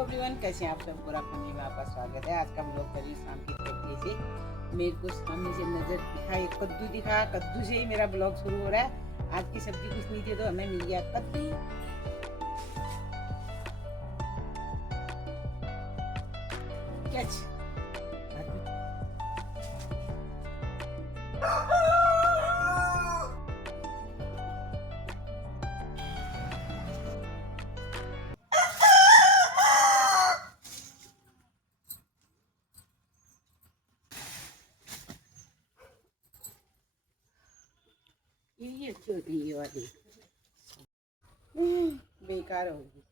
एवरीवन, कैसे हैं आप सब। पूरा फैमिली में आपका स्वागत है। आज का ब्लॉग करिए शाम की 3 से मेरे को सामने से नजर दिखा, एक कद्दू दिखा। कद्दू से ही मेरा ब्लॉग शुरू हो रहा है। आज की सब्जी कुछ नहीं थी तो हमें मिल गया कद्दू। ये छोटी वाली बेकार होगी।